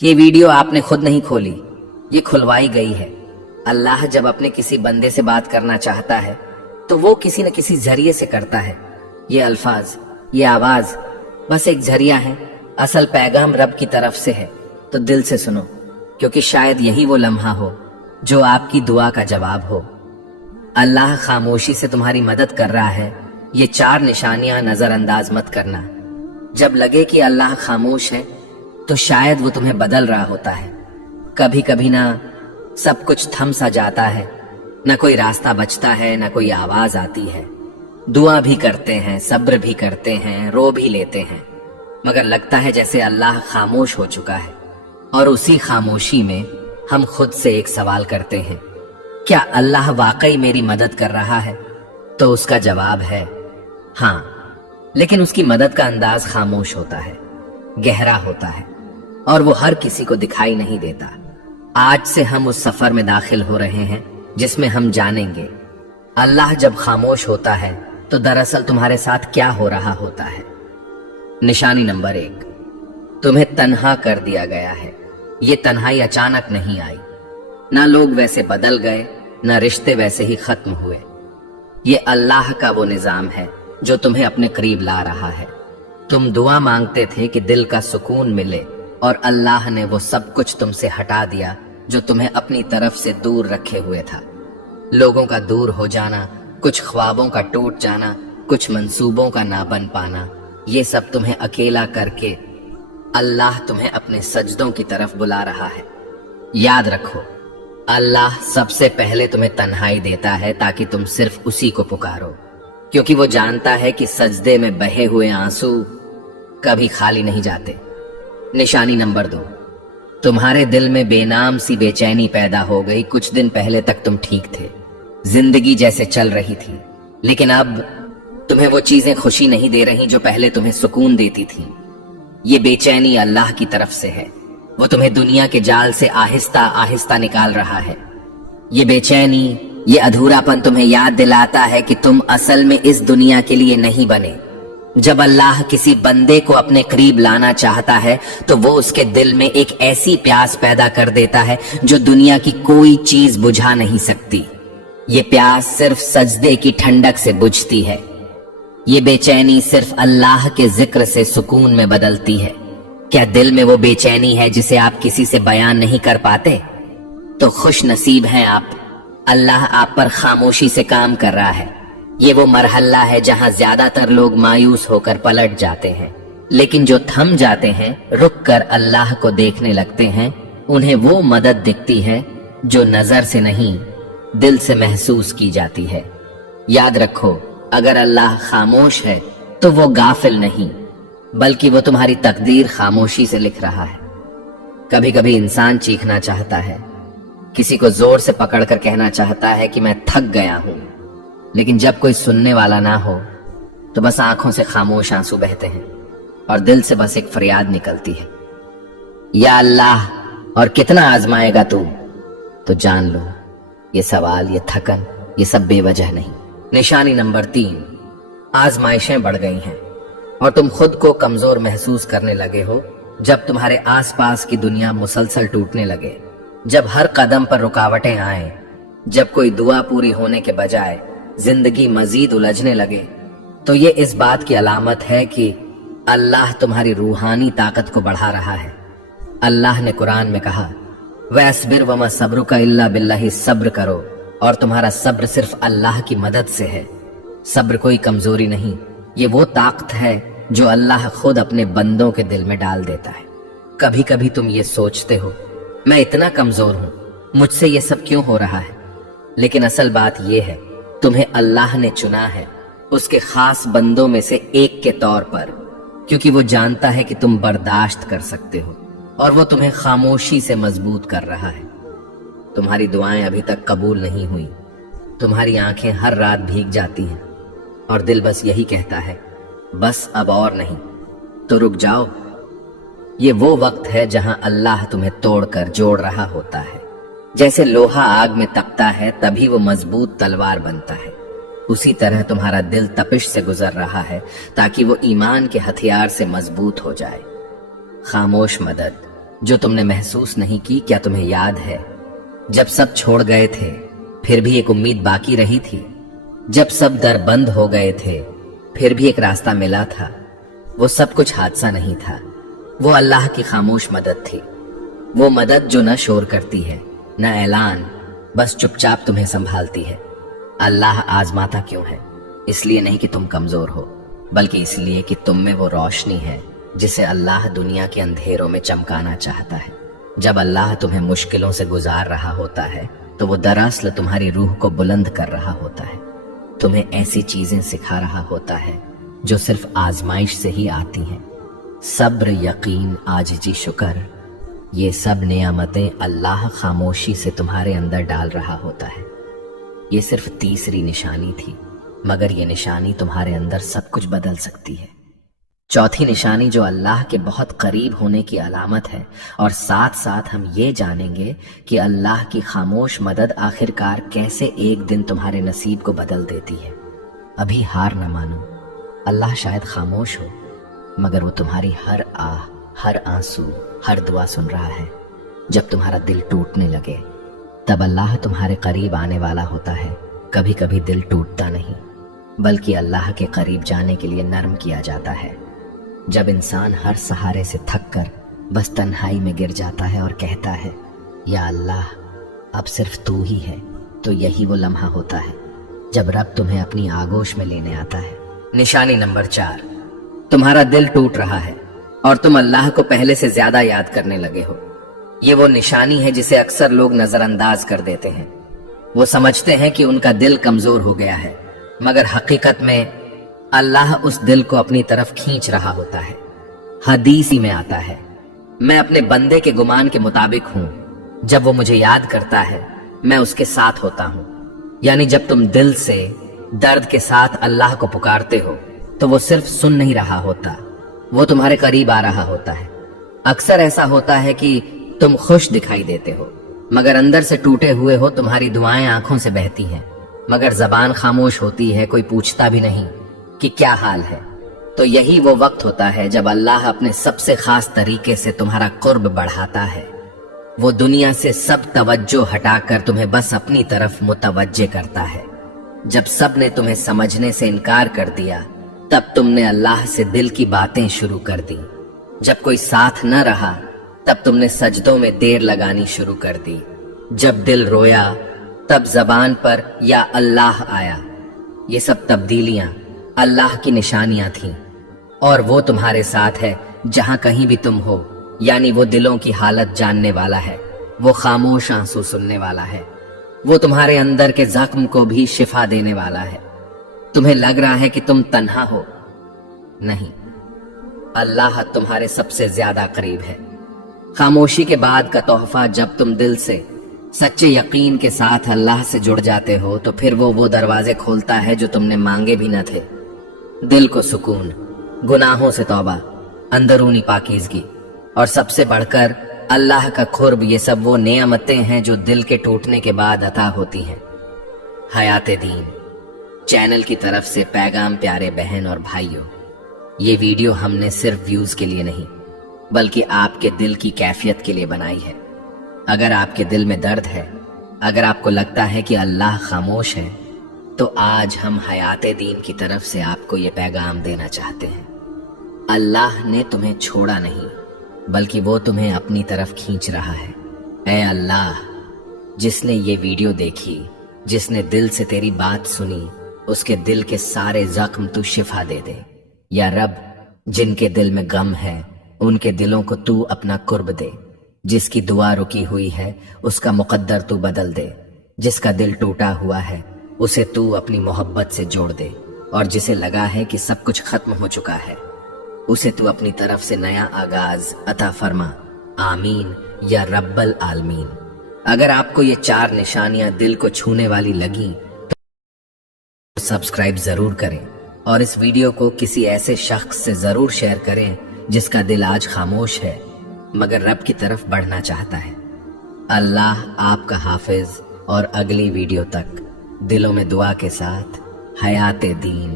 ये वीडियो आपने खुद नहीं खोली, ये खुलवाई गई है। अल्लाह जब अपने किसी बंदे से बात करना चाहता है तो वो किसी न किसी जरिए से करता है। ये अल्फाज, ये आवाज बस एक जरिया है, असल पैगाम रब की तरफ से है। तो दिल से सुनो, क्योंकि शायद यही वो लम्हा हो जो आपकी दुआ का जवाब हो। अल्लाह खामोशी से तुम्हारी मदद कर रहा है, ये 4 निशानियां नजरअंदाज मत करना। जब लगे कि अल्लाह खामोश है तो शायद वो तुम्हें बदल रहा होता है। कभी कभी ना सब कुछ थम सा जाता है, ना कोई रास्ता बचता है, ना कोई आवाज आती है। दुआ भी करते हैं, सब्र भी करते हैं, रो भी लेते हैं, मगर लगता है जैसे अल्लाह खामोश हो चुका है। और उसी खामोशी में हम खुद से एक सवाल करते हैं, क्या अल्लाह वाकई मेरी मदद कर रहा है? तो उसका जवाब है हाँ, लेकिन उसकी मदद का अंदाज खामोश होता है, गहरा होता है, और वो हर किसी को दिखाई नहीं देता। आज से हम उस सफर में दाखिल हो रहे हैं जिसमें हम जानेंगे अल्लाह जब खामोश होता है तो दरअसल तुम्हारे साथ क्या हो रहा होता है। निशानी नंबर 1, तुम्हें तन्हा कर दिया गया है। ये तन्हाई अचानक नहीं आई, ना लोग वैसे बदल गए, ना रिश्ते वैसे ही खत्म हुए। ये अल्लाह का वो निजाम है जो तुम्हें अपने करीब ला रहा है। तुम दुआ मांगते थे कि दिल का सुकून मिले, और अल्लाह ने वो सब कुछ तुमसे हटा दिया जो तुम्हें अपनी तरफ से दूर रखे हुए था। लोगों का दूर हो जाना, कुछ ख्वाबों का टूट जाना, कुछ मंसूबों का ना बन पाना, ये सब तुम्हें अकेला करके अल्लाह तुम्हें अपने सजदों की तरफ बुला रहा है। याद रखो, अल्लाह सबसे पहले तुम्हें तन्हाई देता है ताकि तुम सिर्फ उसी को पुकारो, क्योंकि वो जानता है कि सजदे में बहे हुए आंसू कभी खाली नहीं जाते। निशानी नंबर 2, तुम्हारे दिल में बेनाम सी बेचैनी पैदा हो गई। कुछ दिन पहले तक तुम ठीक थे, जिंदगी जैसे चल रही थी, लेकिन अब तुम्हें वो चीजें खुशी नहीं दे रही जो पहले तुम्हें सुकून देती थी। ये बेचैनी अल्लाह की तरफ से है, वो तुम्हें दुनिया के जाल से आहिस्ता आहिस्ता निकाल रहा है। ये बेचैनी, ये अधूरापन तुम्हें याद दिलाता है कि तुम असल में इस दुनिया के लिए नहीं बने। जब अल्लाह किसी बंदे को अपने करीब लाना चाहता है तो वो उसके दिल में एक ऐसी प्यास पैदा कर देता है जो दुनिया की कोई चीज बुझा नहीं सकती। ये प्यास सिर्फ सजदे की ठंडक से बुझती है। ये बेचैनी सिर्फ अल्लाह के जिक्र से सुकून में बदलती है। क्या दिल में वो बेचैनी है जिसे आप किसी से बयान नहीं कर पाते? तो खुश नसीब हैं आप, अल्लाह आप पर खामोशी से काम कर रहा है। ये वो मरहला है जहां ज्यादातर लोग मायूस होकर पलट जाते हैं, लेकिन जो थम जाते हैं, रुक कर अल्लाह को देखने लगते हैं, उन्हें वो मदद दिखती है जो नजर से नहीं दिल से महसूस की जाती है। याद रखो, अगर अल्लाह खामोश है तो वो गाफिल नहीं, बल्कि वो तुम्हारी तकदीर खामोशी से लिख रहा है। कभी कभी इंसान चीखना चाहता है, किसी को जोर से पकड़कर कहना चाहता है कि मैं थक गया हूं, लेकिन जब कोई सुनने वाला ना हो तो बस आंखों से खामोश आंसू बहते हैं और दिल से बस एक फरियाद निकलती है, या अल्लाह, और कितना आजमाएगा तू? तो जान लो, ये सवाल, ये थकन, ये सब बेवजह नहीं। निशानी नंबर 3, आजमाइशें बढ़ गई हैं और तुम खुद को कमजोर महसूस करने लगे हो। जब तुम्हारे आसपास की दुनिया मुसलसल टूटने लगे, जब हर कदम पर रुकावटें आए, जब कोई दुआ पूरी होने के बजाय जिंदगी मजीद उलझने लगे, तो ये इस बात की अलामत है कि अल्लाह तुम्हारी रूहानी ताकत को बढ़ा रहा है। अल्लाह ने कुरान में कहा, वस्बिर वमा सब्रुका इल्ला बिल्लाहि, सब्र करो और तुम्हारा सब्र सिर्फ अल्लाह की मदद से है। सब्र कोई कमजोरी नहीं, ये वो ताकत है जो अल्लाह खुद अपने बंदों के दिल में डाल देता है। कभी कभी तुम ये सोचते हो, मैं इतना कमजोर हूं, मुझसे ये सब क्यों हो रहा है? लेकिन असल बात यह है, तुम्हें अल्लाह ने चुना है उसके खास बंदों में से एक के तौर पर, क्योंकि वो जानता है कि तुम बर्दाश्त कर सकते हो, और वो तुम्हें खामोशी से मजबूत कर रहा है। तुम्हारी दुआएं अभी तक कबूल नहीं हुई, तुम्हारी आंखें हर रात भीग जाती हैं, और दिल बस यही कहता है, बस अब और नहीं। तो रुक जाओ, ये वो वक्त है जहां अल्लाह तुम्हें तोड़कर जोड़ रहा होता है। जैसे लोहा आग में तपता है तभी वो मजबूत तलवार बनता है, उसी तरह तुम्हारा दिल तपिश से गुजर रहा है ताकि वो ईमान के हथियार से मजबूत हो जाए। खामोश मदद, जो तुमने महसूस नहीं की, क्या तुम्हें याद है जब सब छोड़ गए थे फिर भी एक उम्मीद बाकी रही थी? जब सब दर बंद हो गए थे फिर भी एक रास्ता मिला था। वो सब कुछ हादसा नहीं था, वो अल्लाह की खामोश मदद थी। वो मदद जो न शोर करती है न ऐलान, बस चुपचाप तुम्हें संभालती है। अल्लाह आजमाता क्यों है? इसलिए नहीं कि तुम कमजोर हो, बल्कि इसलिए कि तुम में वो रोशनी है जिसे अल्लाह दुनिया के अंधेरों में चमकाना चाहता है। जब अल्लाह तुम्हें मुश्किलों से गुजार रहा होता है तो वो दरअसल तुम्हारी रूह को बुलंद कर रहा होता है, तुम्हें ऐसी चीजें सिखा रहा होता है जो सिर्फ आजमाइश से ही आती हैं। सब्र, यकीन, आजिजी, शुक्र, ये सब नियामतें अल्लाह खामोशी से तुम्हारे अंदर डाल रहा होता है। ये सिर्फ तीसरी निशानी थी, मगर ये निशानी तुम्हारे अंदर सब कुछ बदल सकती है। चौथी निशानी जो अल्लाह के बहुत करीब होने की अलामत है, और साथ साथ हम ये जानेंगे कि अल्लाह की खामोश मदद आखिरकार कैसे एक दिन तुम्हारे नसीब को बदल देती है। अभी हार न मानो, अल्लाह शायद खामोश हो, मगर वो तुम्हारी हर आह, हर आंसू, हर दुआ सुन रहा है। जब तुम्हारा दिल टूटने लगे तब अल्लाह तुम्हारे करीब आने वाला होता है। कभी कभी दिल टूटता नहीं, बल्कि अल्लाह के करीब जाने के लिए नरम किया जाता है। जब इंसान हर सहारे से थक कर बस तन्हाई में गिर जाता है और कहता है, या अल्लाह अब सिर्फ तू ही है, तो यही वो लम्हा होता है जब रब तुम्हें अपनी आगोश में लेने आता है। निशानी नंबर 4, तुम्हारा दिल टूट रहा है और तुम अल्लाह को पहले से ज्यादा याद करने लगे हो। ये वो निशानी है जिसे अक्सर लोग नजरअंदाज कर देते हैं। वो समझते हैं कि उनका दिल कमजोर हो गया है, मगर हकीकत में अल्लाह उस दिल को अपनी तरफ खींच रहा होता है। हदीस ही में आता है, मैं अपने बंदे के गुमान के मुताबिक हूं, जब वो मुझे याद करता है मैं उसके साथ होता हूं। यानी जब तुम दिल से दर्द के साथ अल्लाह को पुकारते हो तो वो सिर्फ सुन नहीं रहा होता, वो तुम्हारे करीब आ रहा होता है। अक्सर ऐसा होता है कि तुम खुश दिखाई देते हो, मगर अंदर से टूटे हुए हो। तुम्हारी दुआएं आंखों से बहती हैं, मगर जबान खामोश होती है, कोई पूछता भी नहीं कि क्या हाल है। तो यही वो वक्त होता है जब अल्लाह अपने सबसे खास तरीके से तुम्हारा कुर्ब बढ़ाता है। वो दुनिया से सब तवज्जो हटाकर तुम्हें बस अपनी तरफ मुतवज्जे करता है। जब सब ने तुम्हें समझने से इनकार कर दिया, तब तुमने अल्लाह से दिल की बातें शुरू कर दी। जब कोई साथ न रहा, तब तुमने सजदों में देर लगानी शुरू कर दी। जब दिल रोया, तब जबान पर या अल्लाह आया। ये सब तब्दीलियां अल्लाह की निशानियां थीं, और वो तुम्हारे साथ है जहां कहीं भी तुम हो। यानी वो दिलों की हालत जानने वाला है, वो खामोश आंसू सुनने वाला है, वो तुम्हारे अंदर के जख्म को भी शिफा देने वाला है। तुम्हें लग रहा है कि तुम तन्हा हो, नहीं, अल्लाह तुम्हारे सबसे ज्यादा करीब है। खामोशी के बाद का तोहफा, जब तुम दिल से सच्चे यकीन के साथ अल्लाह से जुड़ जाते हो तो फिर वो दरवाजे खोलता है जो तुमने मांगे भी न थे। दिल को सुकून, गुनाहों से तौबा, अंदरूनी पाकीज़गी और सबसे बढ़कर अल्लाह का खुर्ब, ये सब वो नेमतें हैं जो दिल के टूटने के बाद अता होती हैं। हयाते दीन चैनल की तरफ से पैगाम प्यारे बहन और भाइयों, ये वीडियो हमने सिर्फ व्यूज के लिए नहीं बल्कि आपके दिल की कैफियत के लिए बनाई है। अगर आपके दिल में दर्द है, अगर आपको लगता है कि अल्लाह खामोश है, तो आज हम हयाते दीन की तरफ से आपको ये पैगाम देना चाहते हैं। अल्लाह ने तुम्हें छोड़ा नहीं, बल्कि वो तुम्हें अपनी तरफ खींच रहा है। ऐ अल्लाह, जिसने ये वीडियो देखी, जिसने दिल से तेरी बात सुनी, उसके दिल के सारे जख्म तू शिफा दे दे। या रब, जिनके दिल में गम है उनके दिलों को तू अपना कुर्ब दे। जिसकी दुआ रुकी हुई है उसका मुकद्दर तू बदल दे। जिसका दिल टूटा हुआ है उसे तू अपनी मोहब्बत से जोड़ दे। और जिसे लगा है कि सब कुछ खत्म हो चुका है, उसे तू अपनी तरफ से नया आगाज अता फरमा। आमीन या रब्बल आलमीन। अगर आपको ये 4 निशानियां दिल को छूने वाली लगी तो सब्सक्राइब जरूर करें और इस वीडियो को किसी ऐसे शख्स से जरूर शेयर करें जिसका दिल आज खामोश है मगर रब की तरफ बढ़ना चाहता है। अल्लाह आपका हाफिज, और अगली वीडियो तक दिलों में दुआ के साथ हयाते दीन।